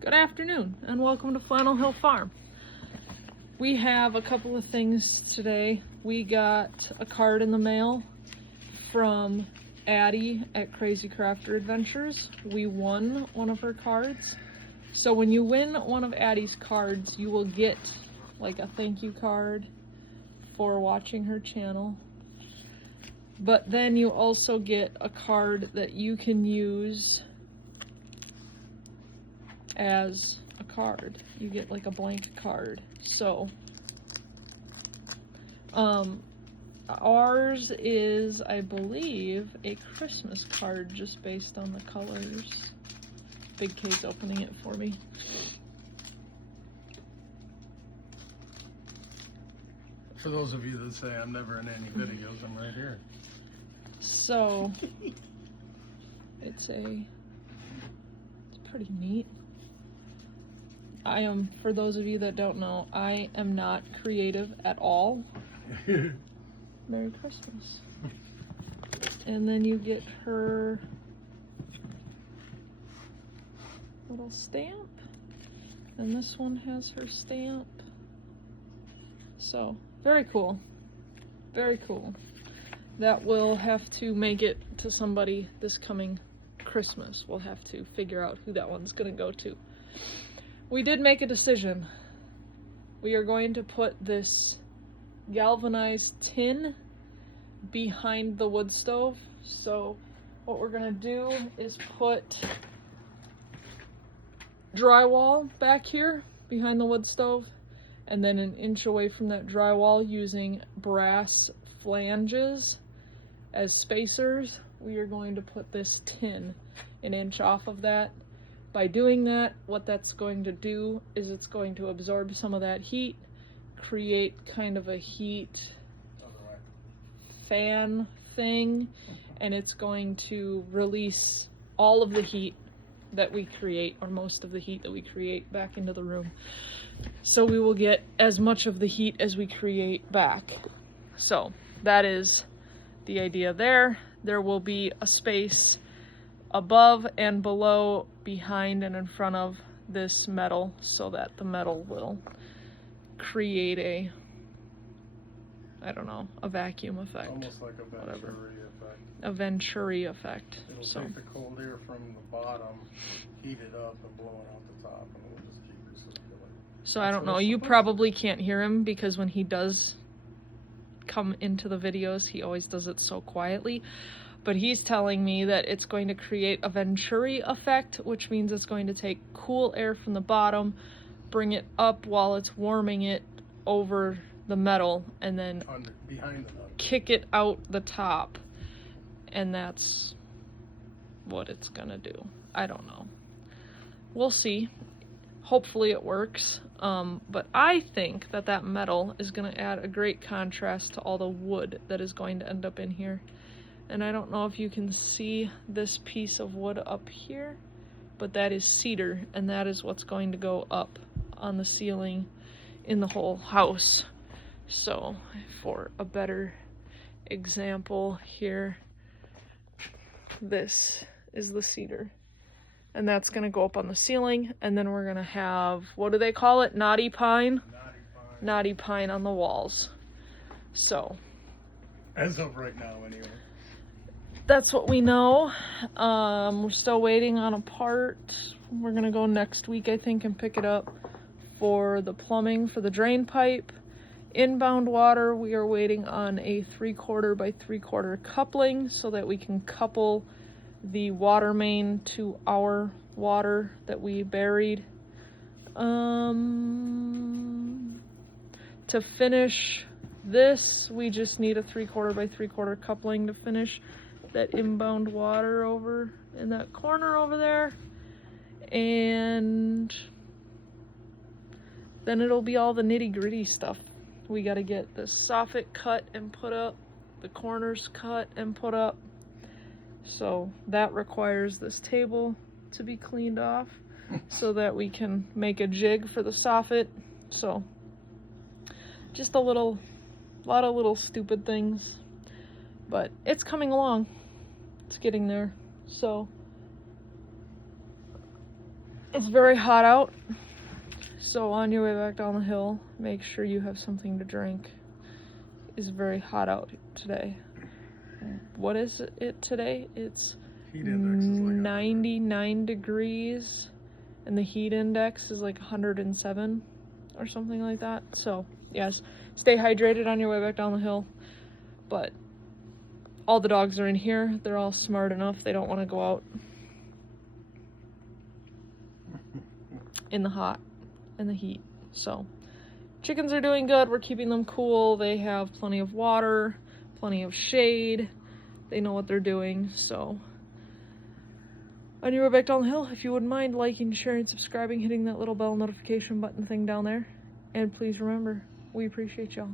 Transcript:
Good afternoon and welcome to Flannel Hill Farm. We have a couple of things today. We got a card in the mail from Addie at Crazy Crafter Adventures. We won one of her cards. So when you win one of Addie's cards, you will get like a thank you card for watching her channel. But then you also get a card that you can use as a card. You get like a blank card. So ours is, I believe, a Christmas card just based on the colors. Big K's opening it for me. For those of you that say I'm never in any videos, I'm right here. So it's pretty neat. For those of you that don't know, I am not creative at all. Merry Christmas. And then you get her little stamp, and this one has her stamp. So, very cool. Very cool. That will have to make it to somebody this coming Christmas. We'll have to figure out who that one's gonna go to. We did make a decision. We are going to put this galvanized tin behind the wood stove. So what we're gonna do is put drywall back here behind the wood stove, and then an inch away from that drywall, using brass flanges as spacers, we are going to put this tin an inch off of that. By doing that, what that's going to do is it's going to absorb some of that heat, create kind of a heat fan thing, and it's going to release all of the heat that we create, or most of the heat that we create, back into the room. So we will get as much of the heat as we create back. So that is the idea there. There will be a space above and below, behind and in front of this metal, so that the metal will create a, I don't know, a vacuum effect. Almost like a Venturi effect. A Venturi effect. It'll So take the cold air from the bottom, heat it up, and blow it out the top, and we'll just keep it circulating. So I don't know, you probably can't hear him because when he does come into the videos, he always does it so quietly. But he's telling me that it's going to create a Venturi effect, which means it's going to take cool air from the bottom, bring it up while it's warming it over the metal, and then behind the metal, kick it out the top. And that's what it's gonna do. I don't know. We'll see. Hopefully it works. But I think that that metal is gonna add a great contrast to all the wood that is going to end up in here. And I don't know if you can see this piece of wood up here, but that is cedar, and that is what's going to go up on the ceiling in the whole house. So for a better example here, this is the cedar, and that's going to go up on the ceiling, and then we're going to have, what do they call it? Knotty pine? Knotty pine on the walls. So as of right now anyway. That's what we know. We're still waiting on a part. We're gonna go next week, I think, and pick it up for the plumbing for the drain pipe. Inbound water, we are waiting on a 3/4 by 3/4 coupling so that we can couple the water main to our water that we buried. To finish this, we just need a 3/4 by 3/4 coupling to finish that inbound water over in that corner over there, and then it'll be all the nitty-gritty stuff. We got to get the soffit cut and put up, the corners cut and put up, so that requires this table to be cleaned off so that we can make a jig for the soffit. So just a lot of little stupid things, but it's coming along. It's getting there. So It's very hot out, so on your way back down the hill, make sure you have something to drink. It's very hot out today. What is it today? It's Heat index is like 99 degrees, and the heat index is like 107 or something like that. So, yes, stay hydrated on your way back down the hill. But all the dogs are in here. They're all smart enough. They don't want to go out in the hot and the heat. So, chickens are doing good. We're keeping them cool. They have plenty of water, plenty of shade. They know what they're doing. So, on your way back down the hill, if you wouldn't mind liking, sharing, subscribing, hitting that little bell notification button thing down there. And please remember, we appreciate y'all.